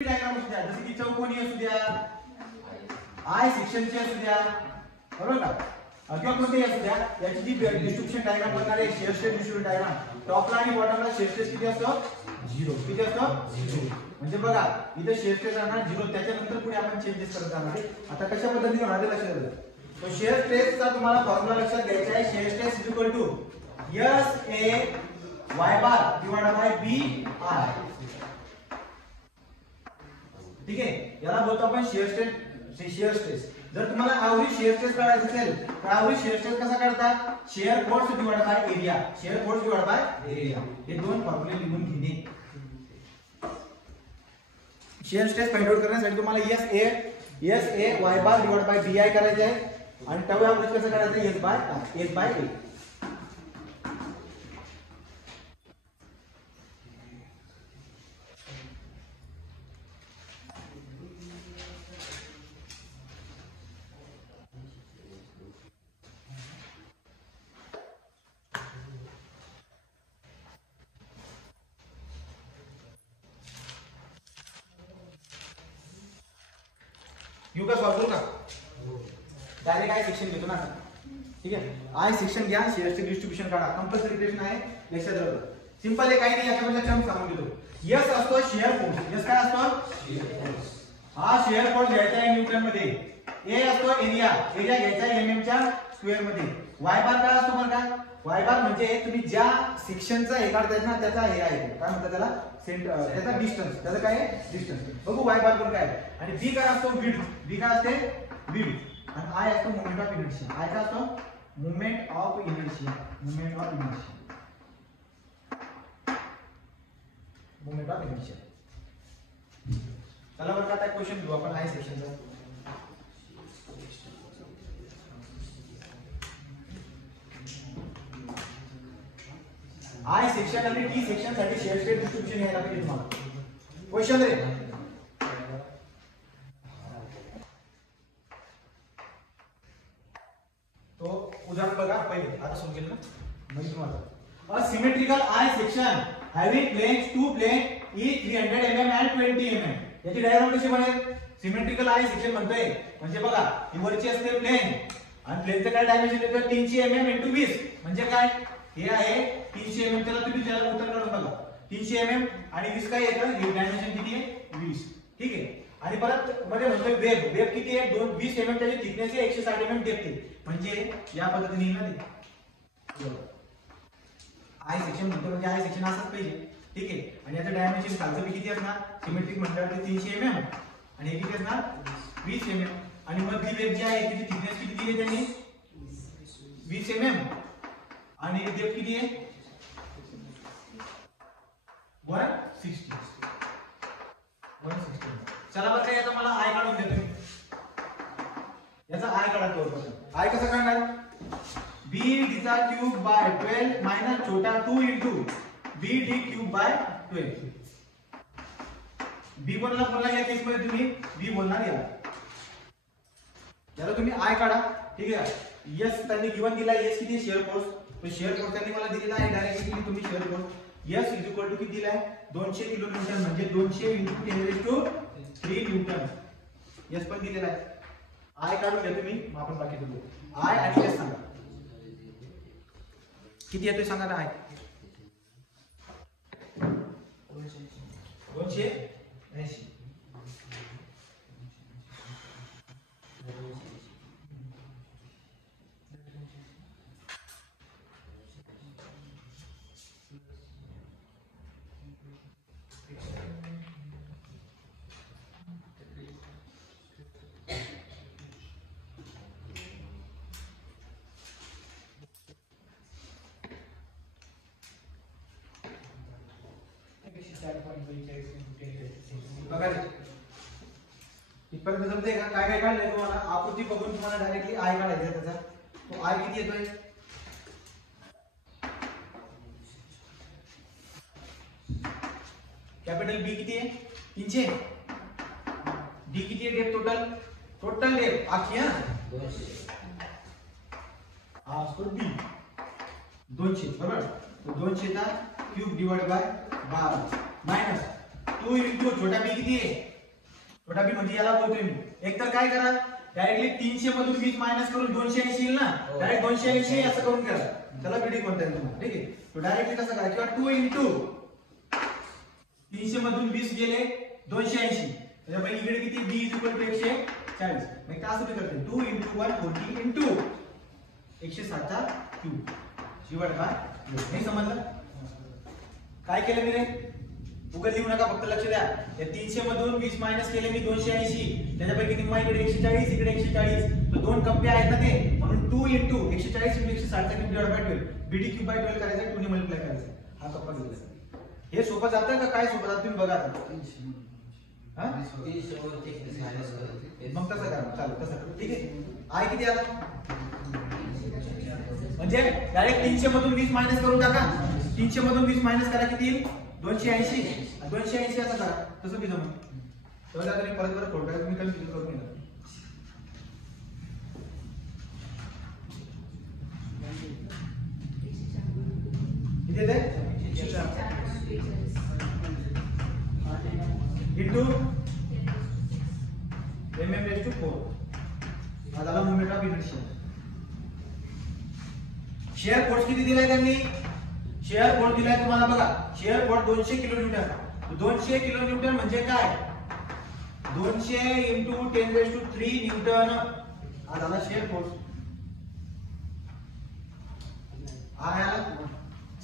Diagram असू द्या, जसे की चौकोनी असू द्या, आय सेक्शनचे असू द्या, बरोबर का, किंवा कोणतेही असू द्या, याची जी डिस्ट्रीब्युशन डायग्राम बनणार आहे, शेअर स्ट्रेस डिस्ट्रीब्युशन डायग्राम, टॉपला आणि बॉटमला शेअर स्ट्रेस किती असतो? 0. किती असतो? 0. म्हणजे बघा इथे शेअर स्ट्रेस राहणार 0, त्याच्यानंतर पुढे आपण चेंजेस करत जाणार आहे. आता कशा पद्धतीने होणार ते लक्षात घ्या. तो शेअर स्ट्रेसचा तुम्हाला फॉर्म्युला लक्षात घ्यायचा आहे. Shear stress is equal to SA y bar divided by BR. ठीक आहे, याला बोलतो आपण शेअर स्ट्रेस. शेअर स्ट्रेस जर तुम्हाला ऍव्हरेज शेअर स्ट्रेस काढायचा असेल तर ऍव्हरेज शेअर स्ट्रेस कसा काढतात? Share force divided by area. Share force divided by area, हे दोन फॉर्म्युले लिहून घेणे. शेअर स्ट्रेस फाइंड आउट करण्यासाठी तुम्हाला SA y bar divided by BI करायचे आहे आणि टाऊ ऍव्हरेज कसं काढायचं? S by A. यू का सॉल्व करू का? डायरेक्ट आय सेक्शन घेतो ना. ठीक आहे, आय सेक्शन घ्या, शेअरचे डिस्ट्रीब्युशन काढा. कंपल्सरी क्वेश्चन आहे, लक्षात राहू. सिंपल आहे, काही नाही. याच्यामध्ये टर्म सांगून देतो. यस असतो शेअर फोर्स. यस काय असतो? Share force. हा शेअर फोर्स घ्यायचा आहे न्यूटन मध्ये. ए असतो एरिया. एरिया घ्यायचा आहे mm च्या स्क्वेअर मध्ये. वाय बार काय असतो बरं का? वाय बार म्हणजे तुम्ही ज्या सेक्शनचा हे काढतायत ना त्याचा हे आहे, काय म्हणतात त्याला? सेंटर, त्याचा डिस्टन्स. त्याचा काय आहे? डिस्टन्स. बघू वाय बार कोण काय. आणि बी काय असतो? विड्थ. बी काय असते? विड्थ. आणि आय असतो मोमेंट ऑफ इनर्शिया. आय काय असतो? Moment of inertia. Moment of inertia. Moment of inertia. चला बरं, आता क्वेश्चन घेऊ आपण आय सेक्शनचा. आय सेक्शन आणि टी सेक्शन साठी शेअर स्ट्रेस डिस्ट्रीब्युशन यायला पाहिजे तुम्हाला. क्वेश्चन रे, तो उदाहरण बघा पहिले. आता समजून गेलं ना? म्हणजे तुम्हाला अ symmetrical I section having planes, two plane ई 300 mm and 20 mm. याची डायग्राम कशी बनेल? सिमेट्रिकल आय सेक्शन म्हणतोय म्हणजे बघा ही वरची असते प्लेन आणि प्लेनचं काय डायमेन्शन येतं? 300 mm × 20. म्हणजे काय? हे आहे 300 mm. त्याला तुम्ही त्याला उत्तर काढून बघा. 300 mm आणि 20 काय येतं? हे डायमेन्शन किती आहे? 20. ठीक आहे. आणि परत मध्ये म्हणतोय वेब. वेब किती आहे? 20 mm त्याची थिकनेस आहे, 160 mm डेप्थ आहे. म्हणजे या पद्धतीने येणार आहे. आय सेक्शन म्हणतो म्हणजे आय सेक्शन असंच पाहिजे. ठीक आहे. आणि याचं डायमेन्शन खालचं बी किती असणार? सिमेट्रिक म्हटल्यावर ते 300 mm आणि हे किती असणार? 20 mm. आणि मधली वेब जी आहे तिची थिकनेस किती दिली त्यांनी? 20 mm. आणि डेप्थ किती आहे? 160. चला बरं, याचा मला आय काढून द्या तुम्ही. याचा आय काढा तो. आय कसा काढणार? b d चा क्यूब बाय 12 मायनस छोटा 2 into b d cube by 12. b बोलला या केस मध्ये तुम्ही b बोलणार याला. याला तुम्ही आय काढा. ठीक आहे. यस त्यांनी गिवन दिला. यस किती? Shear force. तो शेअर फोर्स त्यांनी मला दिलेला आहे. डायरेक्टली तुम्ही shear force S is equal to किती दिलाय? 200 किलो न्यूटन. म्हणजे 200 × 10⁻³ न्यूटन. यस पण दिलेला आहे. आय काढून घ्या तुम्ही, मग आपण बाकी बघू. आय आणि यस सांगा किती येतोय सांगा ना. आय 280. बघा इथपर्यंत जमते का? काय काय काढलंय तुम्हाला? आकृती बघून तुम्हाला डायरेक्टली आय काढायचा त्याचा. तो आय किती येतोय? कॅपिटल बी किती आहे? 300. डी किती आहे? डेप्थ टोटल डेप्थ आखी हा 200. हा असतो डी 200 बरोबर. तो 200 चा cube divide by 12 minus 2 into छोटा बी किती आहे? छोटा बी म्हणजे याला बोलतोय मी. एक तर काय करा, डायरेक्टली 300 मधून 20 मायनस करून 280 येईल ना, डायरेक्ट 280 असं करून करा. चला बीडी कोणता आहे तुम्हाला, ठीक आहे. तो डायरेक्टली कसं करा, किंवा 2 इंटू 300 मधून 20 गेले 280, त्याच्यापैकी इकडे किती b इक्वल टू 140. मग काय असं करते 2 इंटू 140 इंटू 160 चा क्यूब डिवाइड बाय. नाही समजलं काय केलं मी रे? उगाच लिहू नका, फक्त लक्ष द्या. या 300 मधून 20 मायनस केले मी 280, त्याच्यापैकी निम्मा इकडे 140 इकडे 140, तो दोन कप्पे आहेत ना ते, म्हणून 2 इंटू 140 इंटू 160 चा cube divide by 12, BD cube by 12 करायचं, 2 ने मल्टिप्लाय करायचं. हा कप्पा घेतला. हे सोपं जातं का काय सोपं जातं तुम्ही बघा आता. हा मग तसं करा, चालेल तसं करा, ठीक आहे. आय किती आला म्हणजे डायरेक्ट 300 मधून 20 मायनस करून टाका. 300 मधून 20 मायनस करा किती येईल 280. 280 असं करा, तसं बी जमून तेव्हा आता मी परत फोटो तुम्ही कन्फ्युजन करून घेणार. किती येते इंटू mm/4. हा झाला moment of inertia. Share force किती दिलाय त्यांनी? शेअर फोर्स दिलाय तुम्हाला बघा, शेअर फोर्स 200 किलोन्यूटन. 200 किलोन्यूटन म्हणजे काय, 200 इंटू 10⁻³ न्यूटन. हा झाला शेअर फोर्स.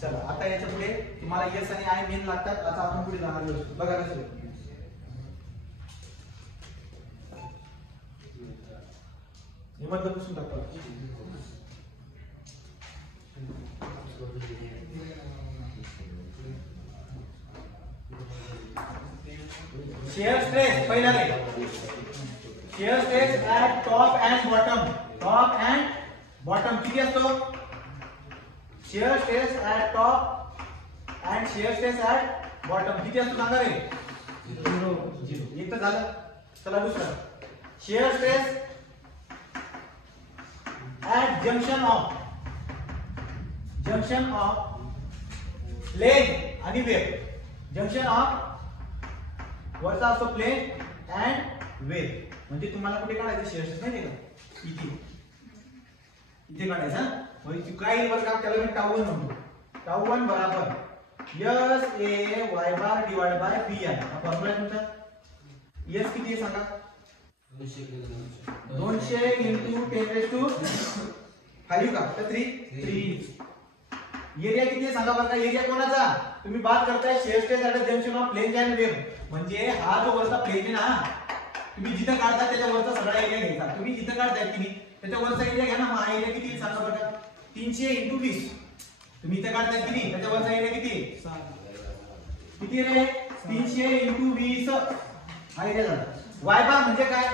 चला आता याच्या पुढे तुम्हाला एस आणि आय मेन लागतात. आता आपण पुढे जाणार आहोत, बघा कसं. हे मधलं पुसून टाकतो. शेअर स्ट्रेस पहिला रे, shear stress at top and bottom. Top and bottom किती असतो? Shear stress at top and shear stress at bottom किती असतो सांगा रे? 0. एक तर झालं. चला दुसरा, shear stress at junction of plane आणि वेव्ह. जंक्शन ऑफ वरचा असतो प्लेन अँड वेव्ह. म्हणजे तुम्हाला कुठे काढायचं शेअर स्ट्रेस माहिती का? इथे काढायचा. म्हणजे काय येईल बरं का, त्याला मी टाऊ 1 म्हणतो. टाऊ 1 बरोबर SA y bar divide by PI. हा फॉर्म्युला आहे तुमचा. S किती आहे सांगा? 200 इंटू 10⁻⁵ का तर 3. एरिया किती आहे सांगा बरं का? एरिया कोणाचा? तुम्ही बात करताय shear stress at junction of plane and web. म्हणजे हा जो वरचा प्लेन आहे ना, तुम्ही जिथं काढता त्याच्या वरचा सगळा एरिया घ्यायचा. तुम्ही जिथं काढताय की नाही त्याच्या वरचा एरिया घ्या ना. मग हा एरिया किती आहे सांगा बरं का? 300 इंटू 20. तुम्ही इथं काढताय की नाही त्याच्या वरचा एरिया किती आहे? किती रे? 300 इंटू 20. हा एरिया झाला. वाय बार म्हणजे काय?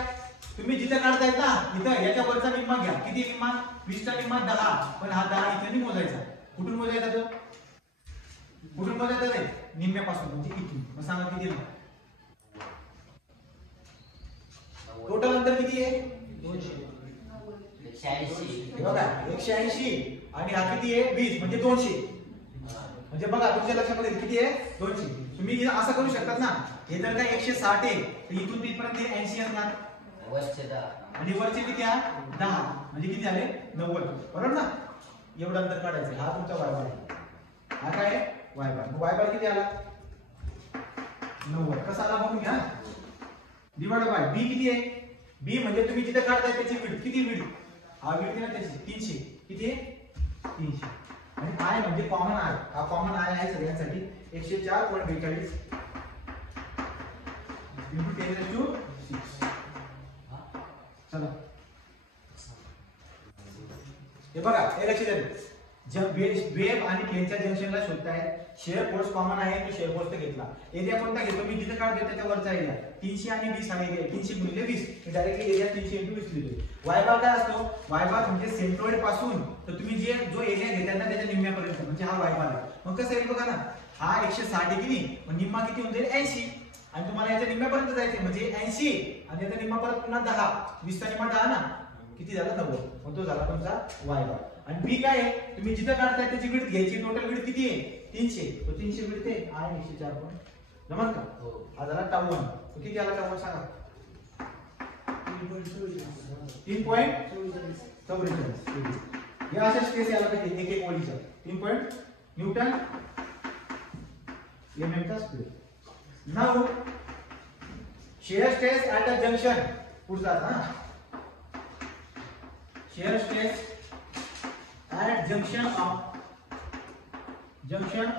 तुम्ही जिथं काढतायत ना इथं याच्या वरचा निम्मा घ्या. किती निम्मा? 20 चा निम्मा 10. पण हा 10 इथे नाही मोजायचा. कुठून मोजायचा तो? कुठून मोजायचा रे? निम्म्यापासून म्हणजे इथून. मग सांगा किती? टोटल अंतर किती आहे? 180. बघा 180 आणि हा किती आहे? 20 म्हणजे 200. म्हणजे बघा तुमच्या लक्षामध्ये किती आहे? 200. तुम्ही असं करू शकतात ना, हे जर का 160 आहे तर इथून तिथपर्यंत 80 असणार. आणि वरचे किती आहे? 10. म्हणजे किती झाले? 90. बरोबर ना? एवढं अंतर काढायचं. हा तुमचा वाय बार आहे. हा काय आहे? वाय बार. वाय बार किती आला? 90. कसा आला बघून घ्या. डिवाइड बाय बी किती आहे? बी म्हणजे तुम्ही जिथे काढताय त्याची विड्थ. किती विड्थ? हा विड्थ आहे ना त्याची 300. किती आहे? 300. आणि आय म्हणजे कॉमन आय. हा कॉमन आय आहे सगळ्यांसाठी. 104.42 इंटू 10⁻⁶. चला हे बघा, हे लक्ष द्या. वेव्ह आणि प्लेनच्या जंक्शनला शोधताय. शेअर फोर्स कॉमन आहे तो शेअर फोर्स घेतला. एरिया कोणता घेतो? मी जिथे काढतो त्याच्या वरचा एरिया 300 आणि 20 हा एरिया. 300 गुणिले 20 हे डायरेक्टली एरिया 300 इंटू 20 लिहितो. वाय बार काय असतो? वाय बार म्हणजे सेंट्रॉइड पासून तर तुम्ही जो एरिया घेताय ना त्याच्या निम्म्यापर्यंत म्हणजे हा वाय बार आहे. मग कसं येईल बघा ना, हा 160 आहे की नाही, मग निम्मा किती होऊन जाईल? 80. आणि तुम्हाला याच्या निम्म्यापर्यंत जायचं म्हणजे 80 आणि याचा निम्मा परत पुन्हा 10. 20 चा निम्मा 10 ना, किती झाला? 90. मग तो झाला तुमचा वाय बार. आणि बी काय आहे? तुम्ही जिथं काढताय त्याची विड्थ घ्यायची. टोटल विड्थ किती आहे? 300. तो 300 विड्थ आहे. आय 104. जमल का? हा झाला टाऊ 1. किती आला टाऊ 1 सांगा? 3.44 या अशा स्ट्रेस यायला पाहिजे एक एक ओळीचा 3 न्यूटन mm का square. Now shear stress at a junction पुढचा हा shear stress at junction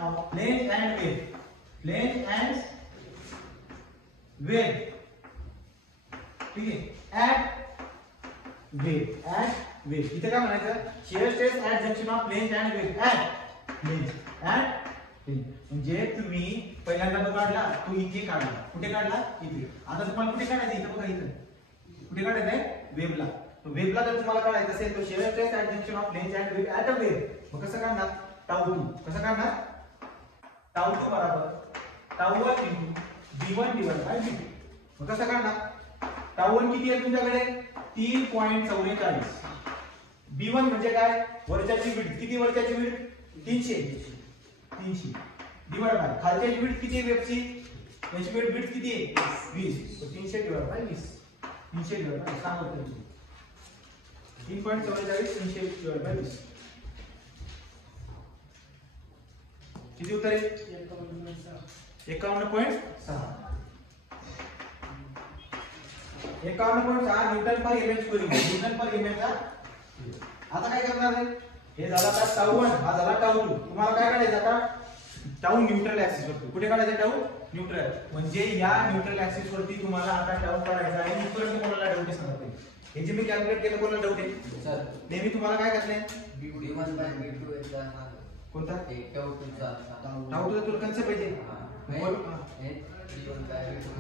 of plane and wave ठीक आहे at wave इथे काय म्हणायचं shear stress at junction of plane and wave at plane म्हणजे तुम्ही पहिल्यांदा तो काढला तो इथे काढला कुठे काढला इथे. आता तुम्हाला कुठे काढायचं इथे बघा इथे कुठे काढायचं आहे वेव्हला. तो वेव्हला जर तुम्हाला काढायचं असेल तो shear stress at junction of plane and wave at a wave मग कसं काढणार tau2 कसं काढणार tau2 बरोबर tau1 into b1 divided by b2 मग कसं काढणार tau1 किती आहे तुमच्याकडे 3.44 b1 म्हणजे काय वरच्याची विड्थ किती वरच्याची विड्थ 300 डिवाइड बाय खालच्याची विड्थ किती आहे वेव्हची याची विड्थ किती आहे 20 तो 300 डिवाइड बाय 20 300 डिवाइड बाय सांगा तुम्ही 3.44 300 डिवाइड बाय 20 किती उत्तर आहे 51.6 न्यूटन पर एमएम स्क्वेअर न्यूटन पर एमएम का. आता काय करणार आहे हे झाला आता tau1 हा झाला tau2 तुम्हाला काय काढायचं आता टाउ न्यूट्रल ऍक्सिस वरती कुठे काढायचं टाउ न्यूट्रल म्हणजे या न्यूट्रल ऍक्सिस वरती तुम्हाला आता टाउ काढायचा आहे. इथपर्यंत कोणाला डाऊट आहे सांगा तुम्ही हे जे मी कॅल्क्युलेट केलं कोणाला डाऊट आहे सर नेहमी तुम्हाला काय करणे b1 by b2 याचा कोणता टाउ तुला कन्सेप्ट पाहिजे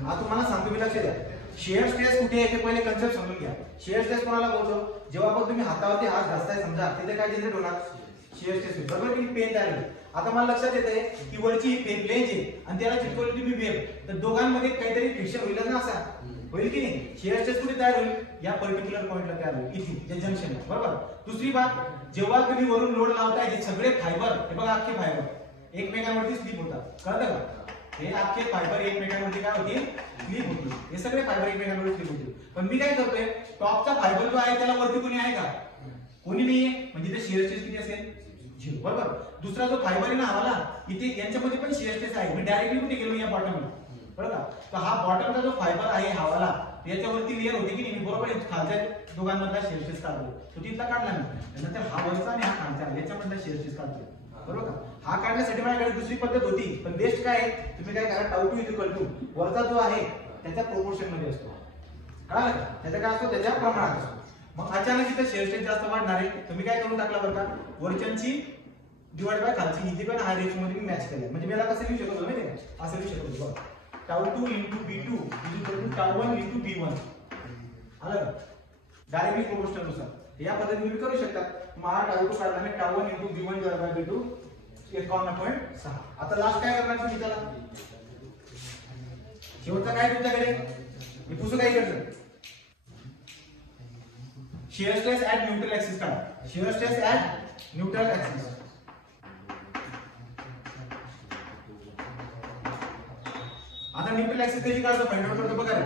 हा तुम्हाला सांगतो मी लक्ष द्या. शेअर स्ट्रेस कुठे आहे ते पहिले कन्सेप्ट समजून घ्या. शेअर स्ट्रेस कोणाला बोलतो जेव्हा पण तुम्ही हातावरती हात घासताय समजा तिथे काय जनरेट होणार शेअर स्ट्रेस बरोबर की पेन तयार होईल. आता मला लक्षात येते की वरची प्लेन आहे आणि त्याला चिटकवली तुम्ही वेव्ह तर दोघांमध्ये काहीतरी फ्रिक्शन होईल ना असा होईल की नाही. शेअर स्ट्रेस कुठे तयार होईल या पर्टिक्युलर पॉइंटला तयार होईल इथे या जंक्शनला बरोबर. दुसरी बात जेव्हा तुम्ही वरून लोड लावताय हे सगळे फायबर हे बघा अख्खे फायबर एकमेकांवरती स्लिप होतात कळतं का हे अख्खे फायबर एकमेकांवरती काय होतील स्लिप होतील हे सगळे फायबर एकमेकांवरती स्लिप होतील. पण मी काय करतोय टॉपचा फायबर जो आहे त्याला वरती कोणी आहे का कोणी नाहीये म्हणजे ते शेअर स्ट्रेस किती असेल 0 बरोबर. दुसरा जो फायबर आहे ना हवाला इथे यांच्यामध्ये पण शेअर स्ट्रेस आहे मी डायरेक्टली कुठे गेलो या बॉटमला बरोबर. तर हा बॉटमचा जो फायबर आहे हवाला याच्यावरती लेयर होते की नाही बरोबर खालच्या दोघांमधला शेअर स्ट्रेस काढतो तो तिथला काढला मी नंतर हा वरचा आणि हा खालचा याच्यामधला शेअर स्ट्रेस काढतो बरोबर का. हा काढण्यासाठी माझ्याकडे दुसरी पद्धत होती पण बेस्ट काय आहे तुम्ही काय करा tau2 वरचा जो आहे त्याच्या प्रोपोर्शन मध्ये असतो कळालं का त्याचा काय असतो त्याच्या प्रमाणात असतो. मग अचानक इथे शेअर स्ट्रेस जास्त वाढणार आहे तुम्ही काय करून टाकला बरं का वरच्यांची डिवाइड बाय खालची इथे पण हा रेशो मध्ये मी मॅच केला म्हणजे मला कसं लिहू शकतो माहिती आहे का असं लिहू शकतो बघा tau2 into b2 tau1 into b1 आलं डायरेक्टली प्रोपोर्शनल नुसार या पद्धतीने तुम्ही करू शकता. मग tau2 काढला मी tau1 into b1 divide by b2 51.6. आता लास्ट काय करणार तुम्ही त्याला शेवटचा काय तुमच्याकडे मी पुसू काय करतो shear stress at neutral axis का shear stress at neutral axis आता न्यूट्रल ऍक्सिस कशी काढतो फाइंड आउट करतो बघा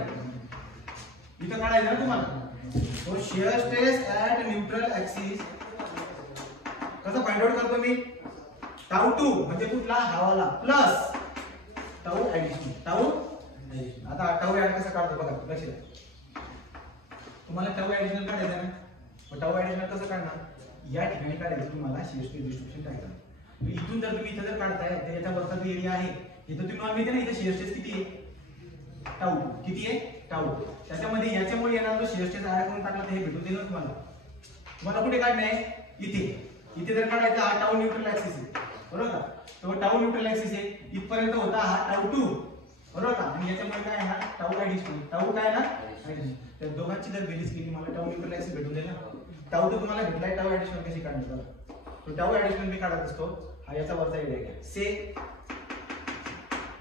इथं काढायचं ना तुम्हाला. तो shear stress at neutral axis कसं फाइंड आउट करतो मी tau2 म्हणजे कुठला हवाला प्लस tau ऍडिशनल आता tau ऍड कसा काढतो बघा लक्ष द्या. तुम्हाला tau ऍडिशनल काढायचं ना मग tau ऍडिशनल कसं काढणार या ठिकाणी काढायचं तुम्हाला shear stress डिस्ट्रीब्युशन काढायचं. इथून जर तुम्ही इथं जर काढताय तर याच्या वरचा जो एरिया आहे इथं तुम्ही मला माहिती आहे ना इथं shear stress किती आहे tau किती आहे tau त्याच्यामध्ये याच्यामुळे येणार जो shear stress ऍड करून टाकला तर हे भेटून देईल तुम्हाला. तुम्हाला कुठे काढणे आहे इथे जर काढायचा हा tau न्यूट्रल ऍक्सिस आहे बरोबर का तो tau न्यूट्रल ऍक्सिस आहे इथपर्यंत होता हा tau2 बरोबर का आणि याच्यामध्ये काय आहे हा tau ऍडिशनल tau काय ना त्या दोघांची जर बेरीज केली मला tau न्यूट्रल ऍक्सिस भेटून देईल ना. tau2 तुम्हाला भेटलाय tau ऍडिशनल कशी काढणार बघा तो tau ऍडिशनल मी काढत असतो हा याचा वरचा एरिया घ्या से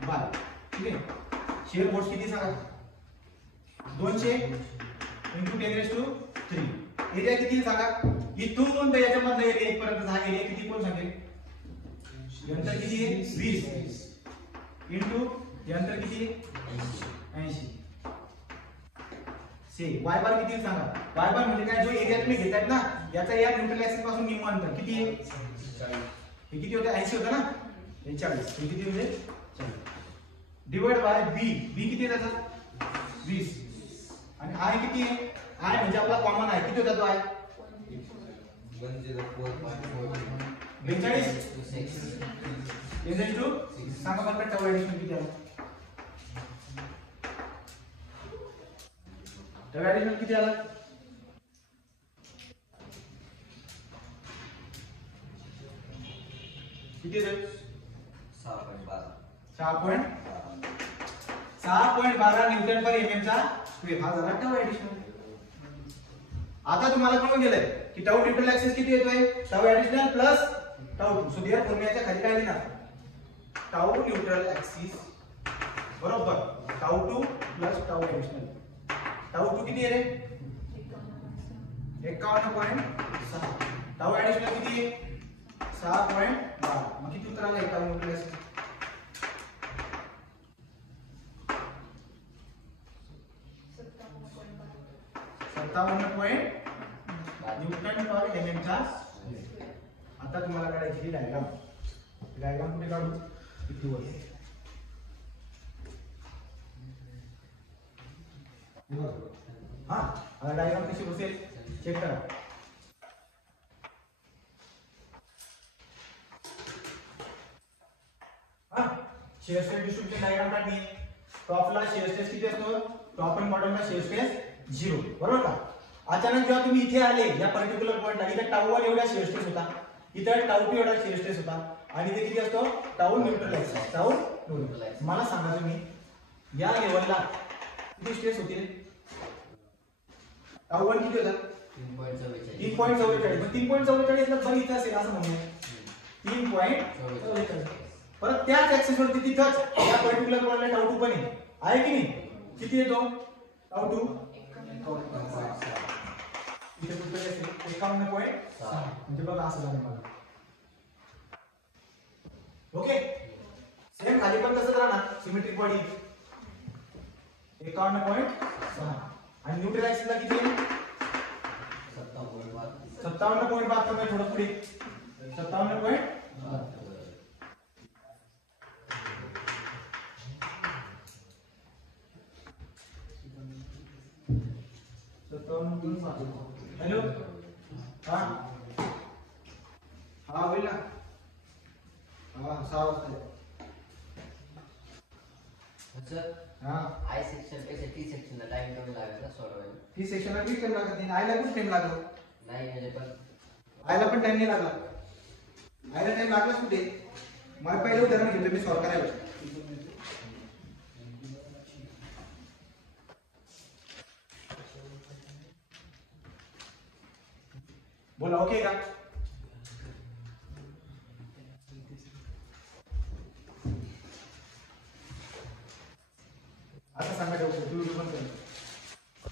बाय ठीक आहे. शेअर फोर्स किती सांगा 200 into 10⁻³ एरिया किती सांगा इथून तर याच्यामधला एरिया इथपर्यंत हा एरिया किती कोण सांगेल अंतर किती आहे 20 into अंतर किती 80 से y बार किती सांगा. y बार म्हणजे काय, जो एरिया तुम्ही घेतायत ना याचा या न्यूट्रल ऍक्सिस पासून निम अंतर किती आहे, 40. हे किती होते, 80 होतं ना, हे 40. हे किती होते, 40. डिवाइड बाय b, b किती आहे त्याचा 20. आणि i किती आहे, i म्हणजे आपला कॉमन आहे, किती होता तो i 42. सांगा बरं टाऊ ऍडिशनल किती आला, टाऊ ऍडिशनल किती आला, किती आहे 6.12 न्यूटन पर एमएम चा स्क्वेअर हा झाला टाऊ ऍडिशनल. आता तुम्हाला कळून गेलंय की टाऊ न्यूट्रल ऍक्सिस किती येतोय, tau additional plus tau 2. So therefore मी याच्या खाली काय लिहिणार, टाऊ न्यूट्रल ऍक्सिस बरोबर tau 2 plus tau additional. Tau 2 किती आहे रे, 51.6. टाऊ ऍडिशनल किती आहे 6.12. मग किती उत्तर आलं टाऊ न्यूट्रल ऍक्सिस, 57 न्यूटन पर एमएम चा. आता तुम्हाला काढायची डायग्राम. डायग्राम कुठे काढू, किती वर, हा आता डायग्राम कशी बसेल चेक करा. हा शेअर स्ट्रेस डिस्ट्रीब्यूशन डायग्राम काढली. टॉपला शेअर स्ट्रेस किती असतो, टॉप आणि बॉटमला शेअर स्ट्रेस 0 बरोबर का. अचानक जेव्हा तुम्ही इथे आले या पर्टिक्युलर पॉइंटला, इथे टाऊ 1 एवढा शेअर स्ट्रेस होता, इथे टाऊ 2 एवढा शेअर स्ट्रेस होता, आणि इथे किती असतो tau neutral axis, tau neutral. मला सांगा तुम्ही या लेवलला किती स्ट्रेस होते, टाऊ 1 किती होता 3.44. पण 3.44 ला बरी इथे असेल असं म्हणूया 3.44. परत त्याच ऍक्सिस वरती तिथंच या पर्टिक्युलर पॉइंटला टाऊ 2 पण आहे की नाही, किती येतो टाऊ 2 इथे कुठे असेल 51.6. म्हणजे बघा असं झालं मला. ओके सेम खाली पण तसंच राहणार, सिमेट्रिक बॉडी 51.6. आणि न्यूट्रल ऍक्सिसला किती आहे 57.72. थोडं पुढे 57.72. हॅलो, हा हा होईल ना, हा 6 वाजता सर. हा आय सेक्शन पेक्षा टी सेक्शनला टाइम कमी लागेल ना सोडवायला. टी सेक्शनला बी टाइम लागत नाही, आयला पण टाइम लागला नाही म्हणजे पण आयला पण टाइम नाही लागला, आयला टाइम लागलाच कुठे. मला पहिलं उदाहरण घेतो मी सॉल्व करायला. बोला ओके का.